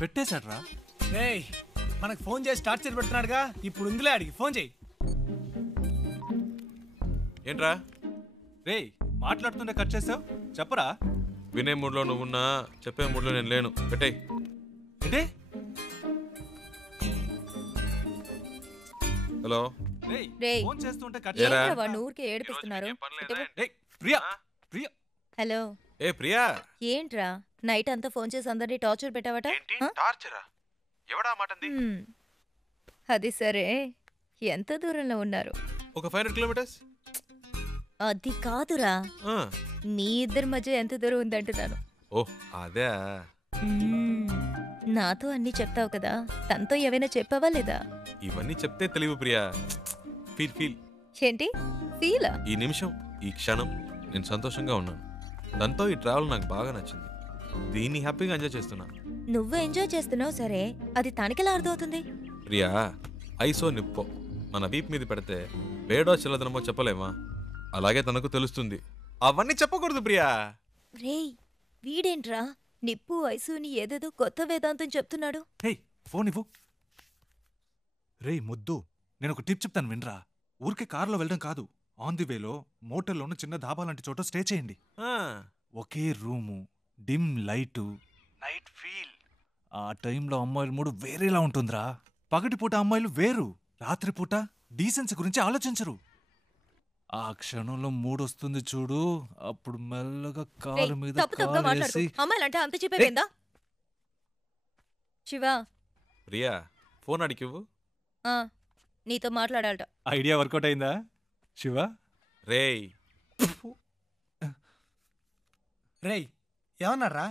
పెట్టేశాడ్రా. రేయ్ మనకు ఫోన్ చేసి టార్చర్ పెడుతున్నాడుగా, ఇప్పుడు ఉందిలే అడిగి ఫోన్ చేయి. ఏంట్రా రేయ్ మాట్లాడుతుంటే కట్ చేసావు, చెప్పరా. వినే మూడ్లో నువ్వున్నా చెప్పే మూడ్లో నేను లేను. పెట్టేయ్. ఏంటే? హలో. రేయ్ ఫోన్ చేస్తుంటే కట్ ఏంట్రా వాడు ఊరికే ఏడిపిస్తున్నారు. ప్రియా ప్రియా. హలో. ఏ ప్రియా. ఏంట్రా నైట్ అంతా ఫోన్ చేసి అందరినీ టార్చర్ పెట్టావట. టార్చరా? ఎవడా మాటంది? అది సరే, ఎంత దూరంలో ఉన్నారు? ఒక 500 కిలోమీటర్స్. అది కాదురా, మీ ఇద్దరి మధ్య ఎంత దూరం ఉందంటున్నాను. ఓ అదే. నాతో అన్ని చెప్తావు కదా, తనతో ఏవైనా చెప్పావా లేదా? ఇవన్నీ చెప్తే తెలివి ప్రియా. Feel feel. ఏంటి ఫీలా? ఈ నిమిషం ఈ క్షణం నేను సంతోషంగా ఉన్నాను. దాంతో ఈ ట్రావెల్ నాకు బాగా నచ్చింది. దీన్ని హ్యాపీగా ఎంజాయ్ చేస్తున్నా. నువ్వు ఎంజాయ్ చేస్తున్నావు సరే, అది తనకెలా అర్థమవుతుంది? ప్రియా ఐసో నిప్పో మన వీప్ మీద పెడితే వేడో చిల్లదనమో చెప్పలేమా? అలాగే తనకు తెలుస్తుంది. అవన్నీ చెప్పకూడదు ప్రియా. రేయ్ వీడేంట్రా నిప్పు ఐసుని ఏదేదో కొత్త వేదాంతం చెప్తున్నాడు. హే ఫోన్ ఇవ్వు. రేయ్ ముద్దు, నేను ఒక టిప్ చెప్తాను వినరా. ఊరికే కారులో వెళ్ళడం కాదు, ఆన్ ది వేలో మోటల్లోనూ చిన్న ధాబా లాంటి చోట స్టే చేయండి. ఒకే room, dim light, night feel. ఆ టైంలో అమ్మాయిల మూడు వేరేలా ఉంటుందిరా. పగటిపూట అమ్మాయిలు వేరు, రాత్రిపూట డీసెన్సీ గురించి ఆలోచించరు. ఆ క్షణంలో మూడొస్తుంది చూడు, అప్పుడు మెల్లగా కాలు మీద కాలేసి. అమ్మాయిలంటే అంత చెప్పేదా? శివా. ప్రియా ఫోన్ అడిగివ్వు. నీతో మాట్లాడాలట. ఐడియా వర్కౌట్ అయిందా శివ? రేయ్ రేయ్ ఏమన్నారా?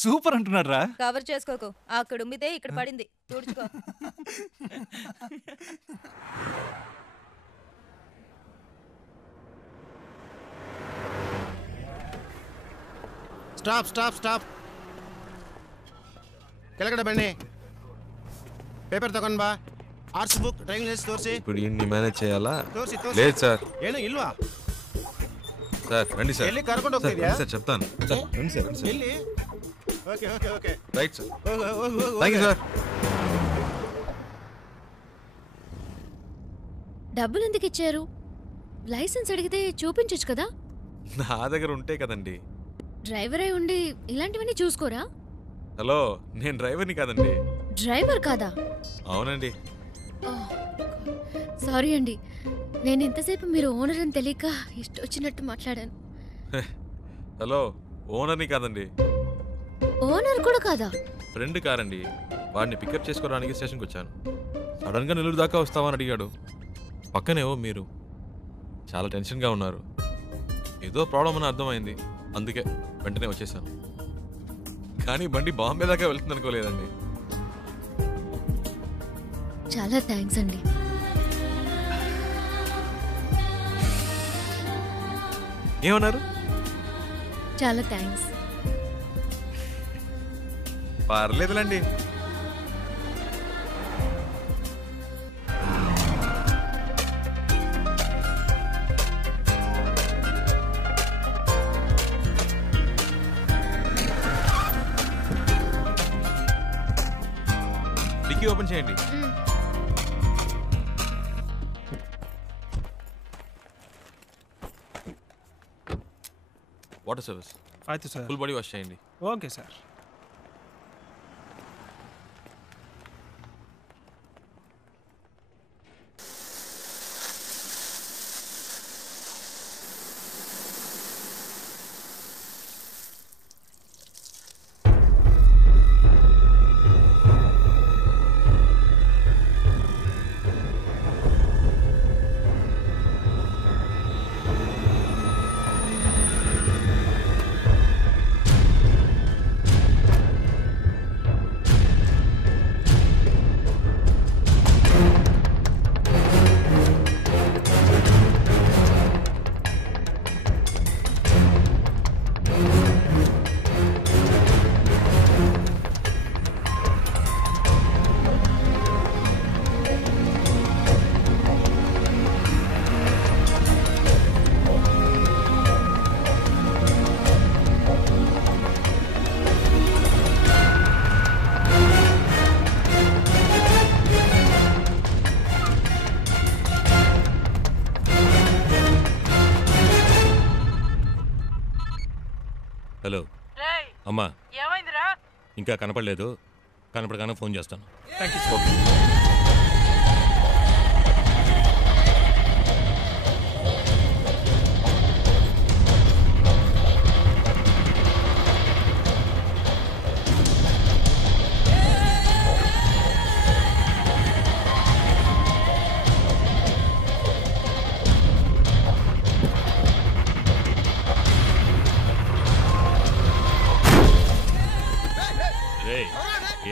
సూపర్ అంటున్నాడు రా. కవర్ చేసుకోకు, అక్కడ ఉమ్మితే ఇక్కడ పడింది, తుడుచుకో. Stop stop stop. ಕೆಳಗಡೆ ಬನ್ನಿ. ಪೇಪರ್ ತಗೊಂಡ್ ಬಾ. ಆರ್ಟ್ಸ್ ಬುಕ್, ಡ್ರೈವಿಂಗ್ ಲೈಸೆನ್ಸ್ ತೋರಿಸಿ. ఇప్పుడు ఇన్ని మేనేజ్ చేయాలా? ತೋರಿಸಿ. లేదు సార్. ಏನು ಇಲ್ವಾ సార్? రండి సార్. ಎಲ್ಲಿ ಕರ್ಕೊಂಡು ಹೋಗ್ತಿದ್ಯಾ? సార్ చెప్తాను. రండి సార్. ಎಲ್ಲಿ? Okay okay okay right sir. ಹೋಗು. Thank you sir. డబ్బులు ఎందుకు ఇచ్చారు? లైసెన్స్ అడిగితే చూపించొచ్చు కదా. నా దగ్గర ఉంటే కదండి. డ్రైవర్ అయి ఉండి ఇలాంటివన్నీ చూసుకోరా? హలో, నేను డ్రైవర్ని కాదండి. డ్రైవర్ కాదా? అవునండి. సారీ అండి, నేను ఇంతసేపు మీరు ఓనర్ అని తెలియక ఇష్టం వచ్చినట్టు మాట్లాడాను. హలో, ఓనర్ని కాదండి. ఓనర్ కూడా కాదా? ఫ్రెండ్ కారండి. వాడిని పికప్ చేసుకోవడానికి స్టేషన్కి వచ్చాను. సడన్గా నెల్లూరు దాకా వస్తామని అడిగాడు. పక్కనేవో మీరు చాలా టెన్షన్గా ఉన్నారు. ఏదో ప్రాబ్లం అని అర్థమైంది, అందుకే వెంటనే వచ్చేసాను. కానీ బండి బాంబే దాకా వెళ్తుంది అనుకోలేదండి. చాలా థ్యాంక్స్ అండి. ఏమన్నారు? చాలా థ్యాంక్స్. పర్లేదులండి. డిక్కీ ఓపెన్ చేయండి. Water service. అయితే సార్ ఫుల్ బాడీ వాష్ చేయండి. Okay sir. అమ్మా ఏమైందిరా? ఇంకా కనపడలేదు, కనపడగానే ఫోన్ చేస్తాను.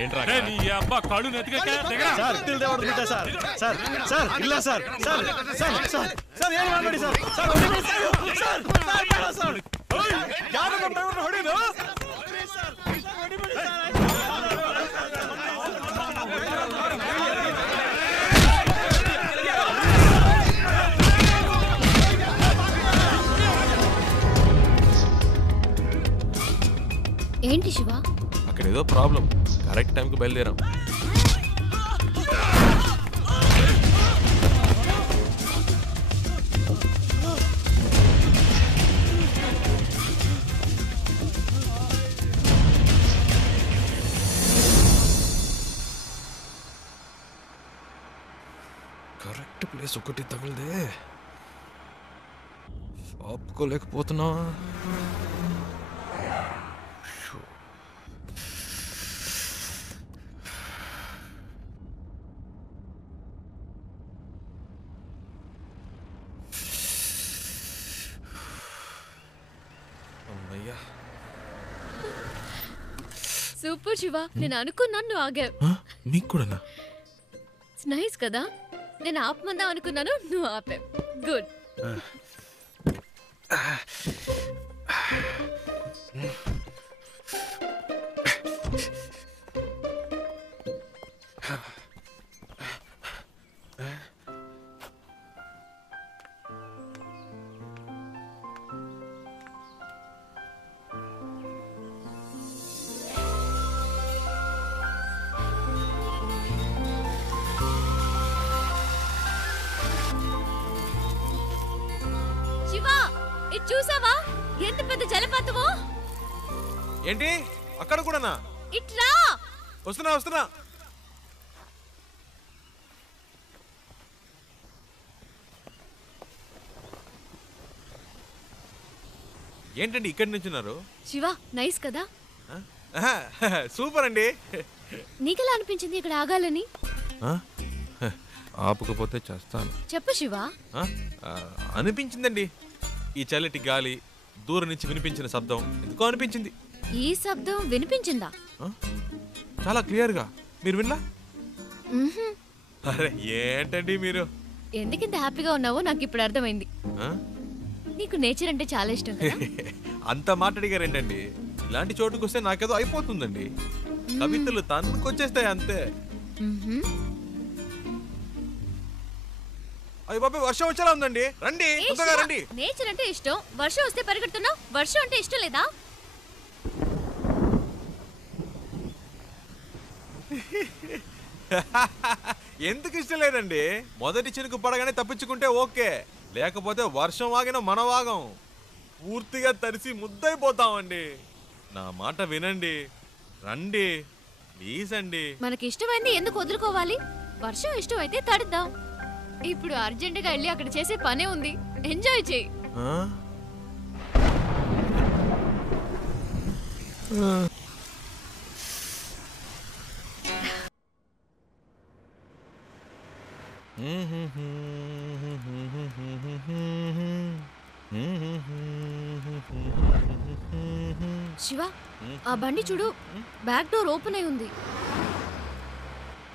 ఏంట్రా అబ్బా కళ్ళు నెత్తికెక్కా సార్ తిల్ దేవడుకుంటా సార్. సార్ సార్ ಇಲ್ಲ sir. Sir sir sir sir ಏನು ಮಾಡಬೇಡಿ సార్. సార్ ಹೊಡಿಬೇಡಿ సార్. సార్ సార్ ಯಾರು ನಮ್ಮ ಡ್ರೈವರ್ನ ಹೊಡಿದು? సార్ ಹೊಡಿಬೇಡಿ సార్. ఏంటి శివ? అక్కడ ఏదో ప్రాబ్లం. కరెక్ట్ టైంకి బయలుదేరాం. కరెక్ట్ ప్లేస్ ఒకటి తగిలిదే, ఆపుకోలేకపోతున్నా. సూపర్ శివ, నేను అనుకున్నాను నువ్వు ఆగావు. నీకు కూడానా? నైస్ కదా, నేను ఆపమందాం అనుకున్నాను, నువ్వు ఆపావు. గుడ్. చూసావా ఎంత పెద్ద జలపాతమో? ఏంటి అక్కడ కూడానా? ఇట్రా. వస్తున్నా వస్తున్నా. ఏంటండి ఇక్కడ నుంచున్నారు? శివ నైస్ కదా? సూపర్ అండి. నీకెలా అనిపించింది ఇక్కడ ఆగాలని? ఆపుకపోతే చేస్తాను. చెప్పు శివ. అనిపించిందండి, ఈ చల్లటి గాలి, దూరం నుంచి వినిపించిన శబ్దం ఎందుకో అనిపించింది. ఈ శబ్దం వినిపించిందా? చాలా క్లియర్ గా. మీరు విన్నా? అరే ఏంటండి మీరు, ఎందుకింత హ్యాపీగా ఉన్నావో నాకు ఇప్పుడు అర్థమైంది. నీకు నేచర్ అంటే చాలా ఇష్టం కదా? అంత మాట్లాడిగారేంటండి. ఇలాంటి చోటుకు వస్తే నాకేదో అయిపోతుందండి. కవితలు తన్నుకొచ్చేస్తాయి అంతే. అయ్య బాబా వర్షం వచ్చేలా ఉందండి, రండి తొందరగా రండి. నేచర్ అంటే ఇష్టం, వర్షం వస్తే పరిగెడుతున్నావు. వర్షం అంటే ఇష్టం లేదా? ఎందుకు ఇష్టం లేదండి? మొదటి చినుకు పడగానే తప్పించుకుంటే ఓకే, లేకపోతే వర్షం వాగిన మన వాగం పూర్తిగా తడిసి ముద్దైపోతామండి. నా మాట వినండి, రండి ప్లీజ్ అండి. మనకి ఇష్టమైంది ఎందుకు వదులుకోవాలి? వర్షం ఇష్టం అయితే తడుద్దాం. ఇప్పుడు అర్జెంటుగా వెళ్ళి అక్కడ చేసే పనే ఉంది, ఎంజాయ్ చేయి. శివ ఆ బండి చూడు, బ్యాక్ డోర్ ఓపెన్ అయి ఉంది.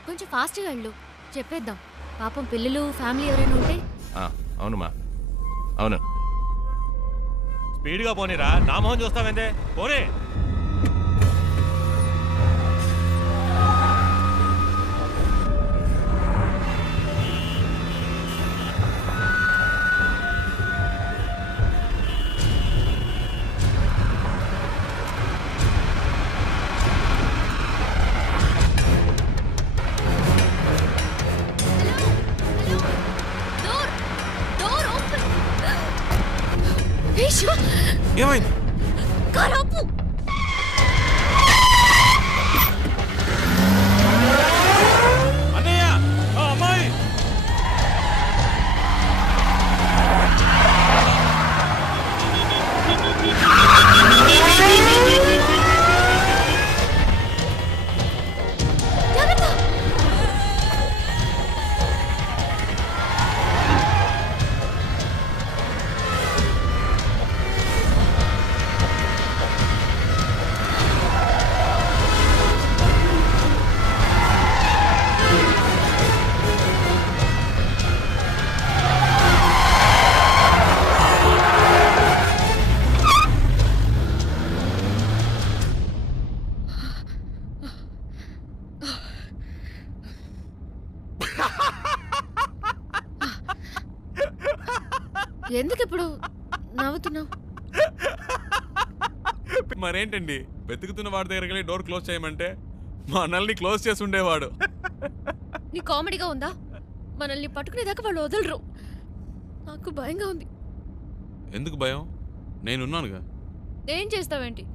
కొంచెం ఫాస్ట్గా వెళ్ళు, చెప్పేద్దాం. పాపం పిల్లలు ఫ్యామిలీ ఎవరైనా ఉంటే. అవునమ్మా అవును. స్పీడ్గా పోనీరా, నా మొహం చూస్తావేందే, పోనీ. ఏమైంది? కారాపు ఎందుకు ఇప్పుడు నవ్వుతున్నావు? మరేంటండి, వెతుకుతున్న వాడి దగ్గరికి వెళ్ళి డోర్ క్లోజ్ చేయమంటే మనల్ని క్లోజ్ చేసి ఉండేవాడు. నీ కామెడీగా ఉందా? మనల్ని పట్టుకునేదాకా వాళ్ళు వదలరు. నాకు భయంగా ఉంది. ఎందుకు భయం? నేనున్నానుగా. ఏం చేస్తావేంటి?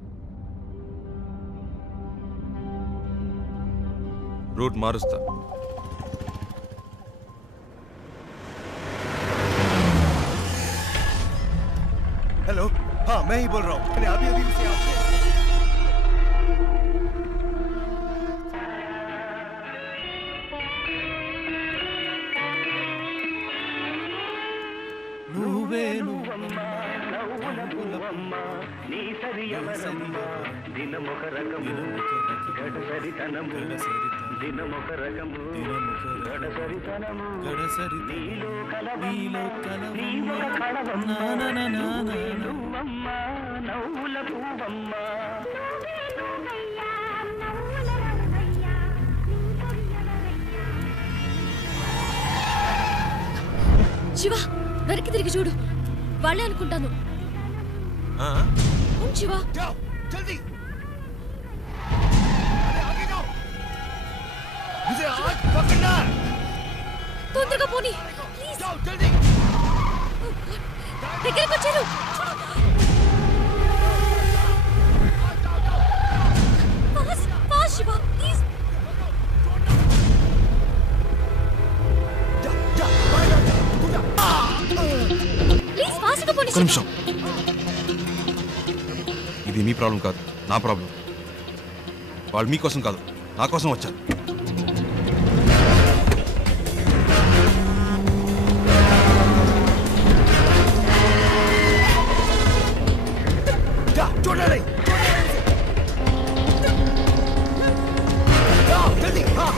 రూట్ మారుస్తా. हेलो, हाँ मैं ही बोल रहा हूँ. मैंने अभी अभी उसे आपसे శివ, వెనక్కి తిరిగి చూడు. వాళ్ళే అనుకుంటాను. శివ, जल्दी आगे जाओ. मुझे आज पकड़ना है. తొందరగా పోనీ ప్లీజ్. जाओ जल्दी. దగ్గరికి వచ్చారు. Fast fast Shiva please. Please ఫాస్ట్గా పోనీ. ఒక్క నిమిషం. ఇది మీ ప్రాబ్లం కాదు, నా ప్రాబ్లం. వాళ్ళు మీకోసం కాదు, నా కోసం వచ్చారు. छोड़ना नहीं. जाओ जल्दी. हाँ.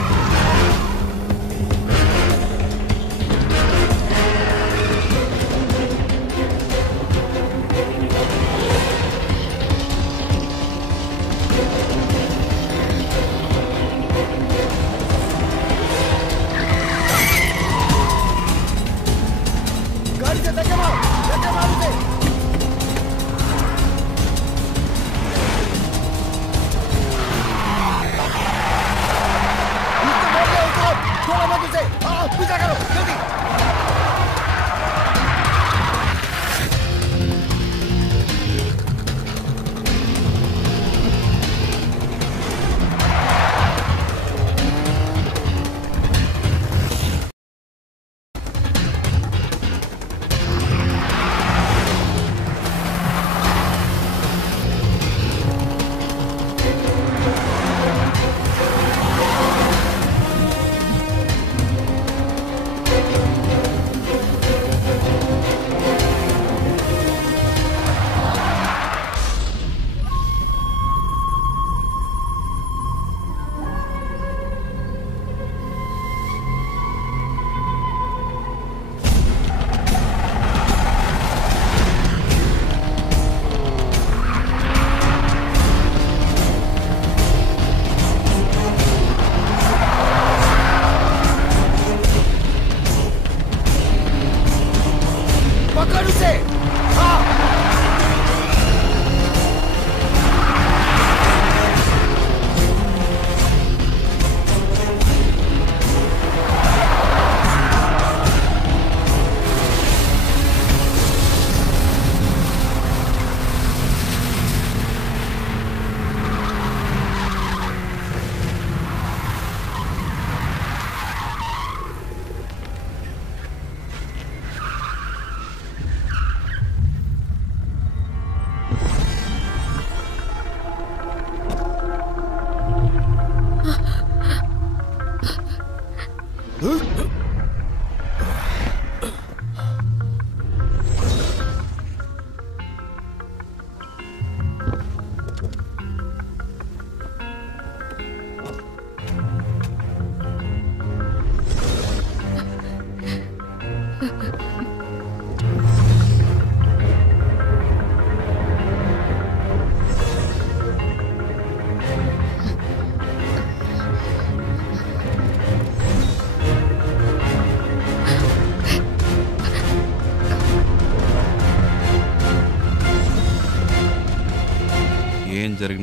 गाड़ी से धक्के मारो उसे. थोड़ा मत उसे. हाँ, पीछा करो जल्दी. पकड़ उसे. हाँ.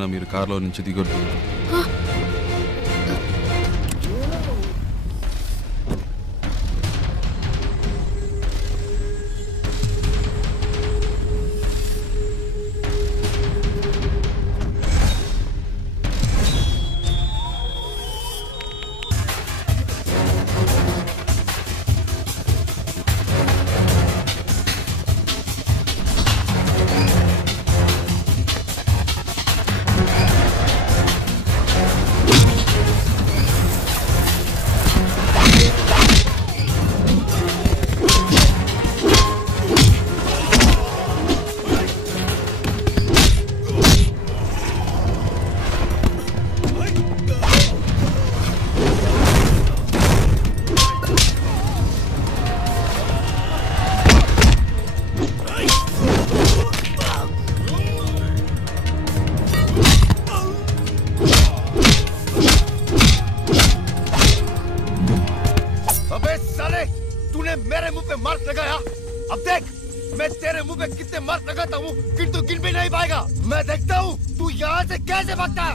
అయినా మీరు కారులో నుంచి దిగొద్దు. मेरे मुंह पे मार्क लगाया। अब देख मैं तेरे मुंह पे कितने मार्क लगाता हूँ फिर तू गिन भी नहीं पाएगा। मैं देखता हूँ तू यहाँ से कैसे भागता है।